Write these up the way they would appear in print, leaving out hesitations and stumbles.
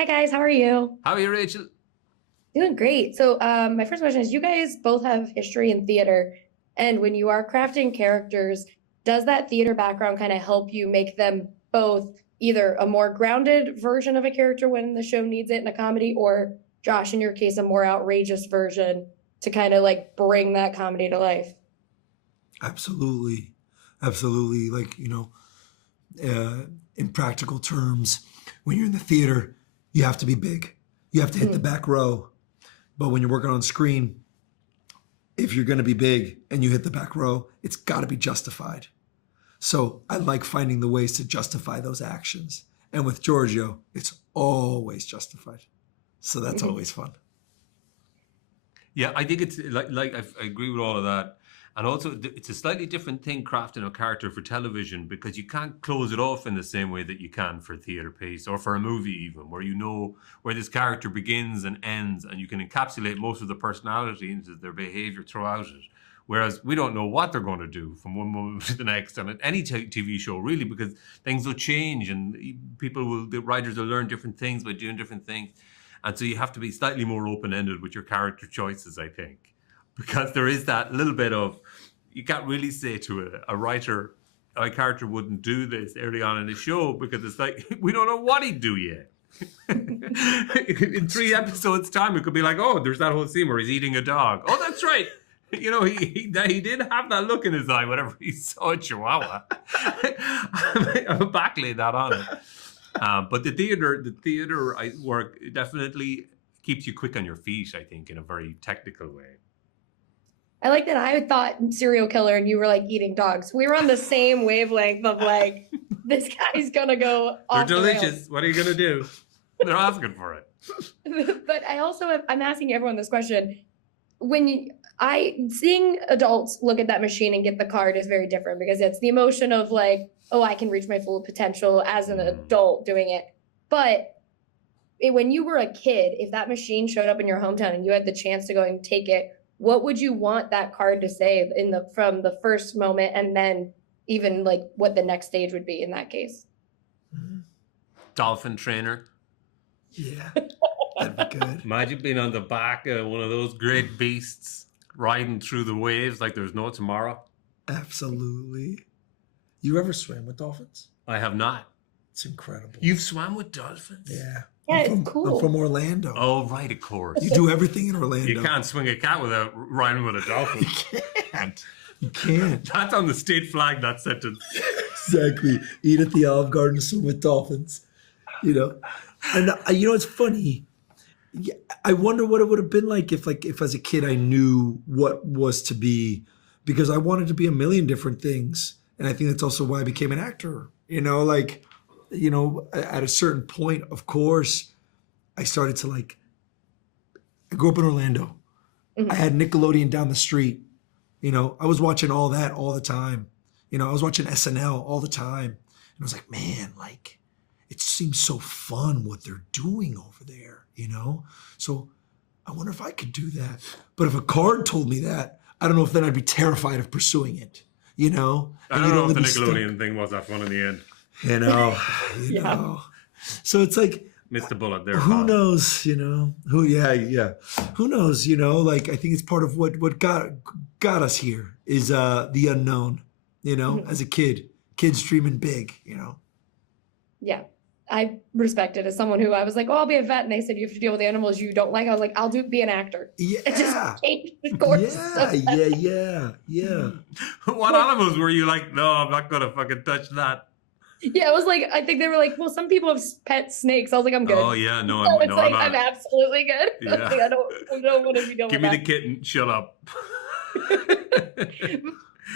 Hi guys, how are you? How are you, Rachel? Doing great. So, my first question is, you guys both have history in theater, and when you are crafting characters, does that theater background kind of help you make them both either a more grounded version of a character when the show needs it in a comedy, or Josh, in your case, a more outrageous version to kind of like bring that comedy to life? Absolutely. Absolutely. Uh, in practical terms, when you're in the theater, you have to be big. You have to hit the back row. But when you're working on screen, if you're going to be big and you hit the back row, it's got to be justified. So I like finding the ways to justify those actions. And with Giorgio, it's always justified. So that's always fun. Yeah, I think it's I agree with all of that. And also, it's a slightly different thing crafting a character for television because you can't close it off in the same way that you can for a theatre piece or for a movie, even where you know where this character begins and ends, and you can encapsulate most of the personality into their behavior throughout it. Whereas we don't know what they're going to do from one moment to the next on any TV show, really, because things will change and the writers will learn different things by doing different things. And so you have to be slightly more open-ended with your character choices, I think. Because there is that little bit of, you can't really say to a writer, a character wouldn't do this early on in the show because it's like, we don't know what he'd do yet. In 3 episodes time, it could be like, oh, there's that whole scene where he's eating a dog. Oh, that's right. You know, he did have that look in his eye whenever he saw a chihuahua. I'll backlay that on it. But the theater work definitely keeps you quick on your feet, I think, in a very technical way. I like that I thought serial killer and you were like eating dogs. We were on the same wavelength of like, this guy's gonna go They're off the delicious. rails. What are you gonna do? They're asking for it. But I'm asking everyone this question. Seeing adults look at that machine and get the card is very different because it's the emotion of like, oh, I can reach my full potential as an adult doing it. But when you were a kid, if that machine showed up in your hometown and you had the chance to go and take it, what would you want that card to say from the first moment, and then even like what the next stage would be in that case? Dolphin trainer. Yeah, that'd be good. Imagine being on the back of one of those great beasts riding through the waves like there's no tomorrow. Absolutely. You ever swam with dolphins? I have not. It's incredible. You've swam with dolphins? Yeah. Yeah, I'm cool. from Orlando. Oh, right, of course. You do everything in Orlando. You can't swing a cat without riding with a dolphin. You can't. You can't. That's on the state flag, that sentence. Exactly. Eat at the Olive Garden, swim with dolphins. You know? And you know, it's funny. I wonder what it would have been like if as a kid I knew what was to be, because I wanted to be a million different things. And I think that's also why I became an actor. At a certain point, of course, I started to I grew up in Orlando. Mm-hmm. I had Nickelodeon down the street. I was watching all that all the time. I was watching SNL all the time. And I was like, man, it seems so fun what they're doing over there, So I wonder if I could do that. But if a card told me that, I don't know if then I'd be terrified of pursuing it, I don't know if the Nickelodeon thing was that fun in the end. You know. So it's like, missed the bullet there. Who knows, Who knows, I think it's part of what got us here is the unknown, as a kid. Kids dreaming big, Yeah. I respect it as someone who I was like, oh, I'll be a vet. And they said, you have to deal with animals you don't like. I was like, be an actor. Yeah. It just changed the course. Yeah. What animals were you like, no, I'm not going to fucking touch that? Yeah, it was like, I think they were like, well, some people have pet snakes. I was like, I'm good. Oh, yeah, no, I'm absolutely good. Yeah. I don't want to be dealing Give with me that. the kitten, shut up.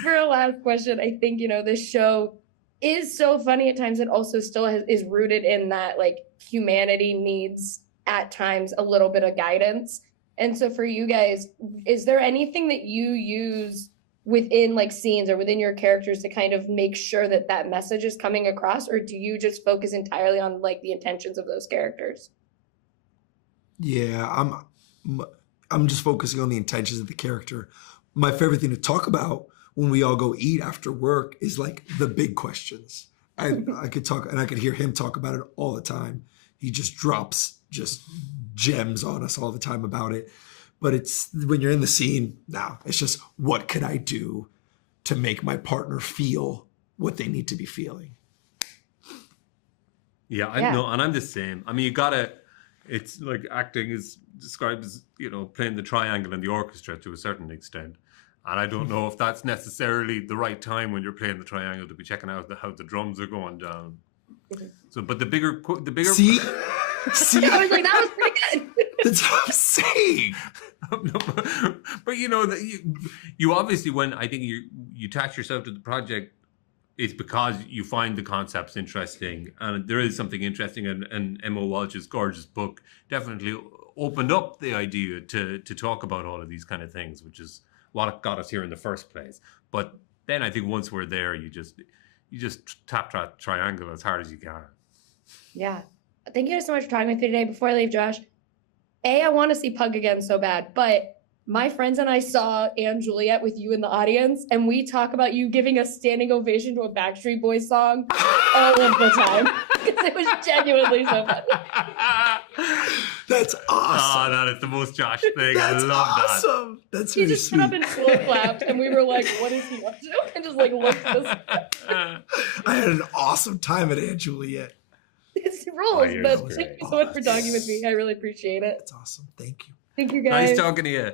For a last question, I think, this show is so funny at times. It also still is rooted in that humanity needs at times a little bit of guidance. And so for you guys, is there anything that you use within scenes or within your characters to kind of make sure that message is coming across, or do you just focus entirely on the intentions of those characters? Yeah, I'm just focusing on the intentions of the character. My favorite thing to talk about when we all go eat after work is the big questions. I could talk, and I could hear him talk about it all the time. he just drops just gems on us all the time about it. But it's when you're in the scene now, it's just, what can I do to make my partner feel what they need to be feeling? Yeah, I know, and I'm the same. I mean, it's like acting is described as, playing the triangle in the orchestra to a certain extent. And I don't know if that's necessarily the right time when you're playing the triangle to be checking out how the drums are going down. So, but the bigger. See, I was like, that was pretty good. That's what I'm saying. But you obviously, when I think you attach yourself to the project, it's because you find the concepts interesting, and there is something interesting. And Emma Walsh's gorgeous book definitely opened up the idea to talk about all of these kind of things, which is what got us here in the first place. But then I think once we're there, you just tap that triangle as hard as you can. Yeah. Thank you so much for talking with me today. Before I leave, Josh, I want to see Pug again so bad, but my friends and I saw Anne Juliet with you in the audience, and we talk about you giving a standing ovation to a Backstreet Boys song all of the time, because it was genuinely so funny. That's awesome. Oh, that is the most Josh thing. That's I love awesome. that. That's he really just sweet. stood up and slow clapped, and we were like, what is he up to? And just looked at us. I had an awesome time at Aunt Juliet. It's rules, but great. thank you so much for talking with me. I really appreciate it. That's awesome. Thank you. Thank you, guys. Nice talking to you.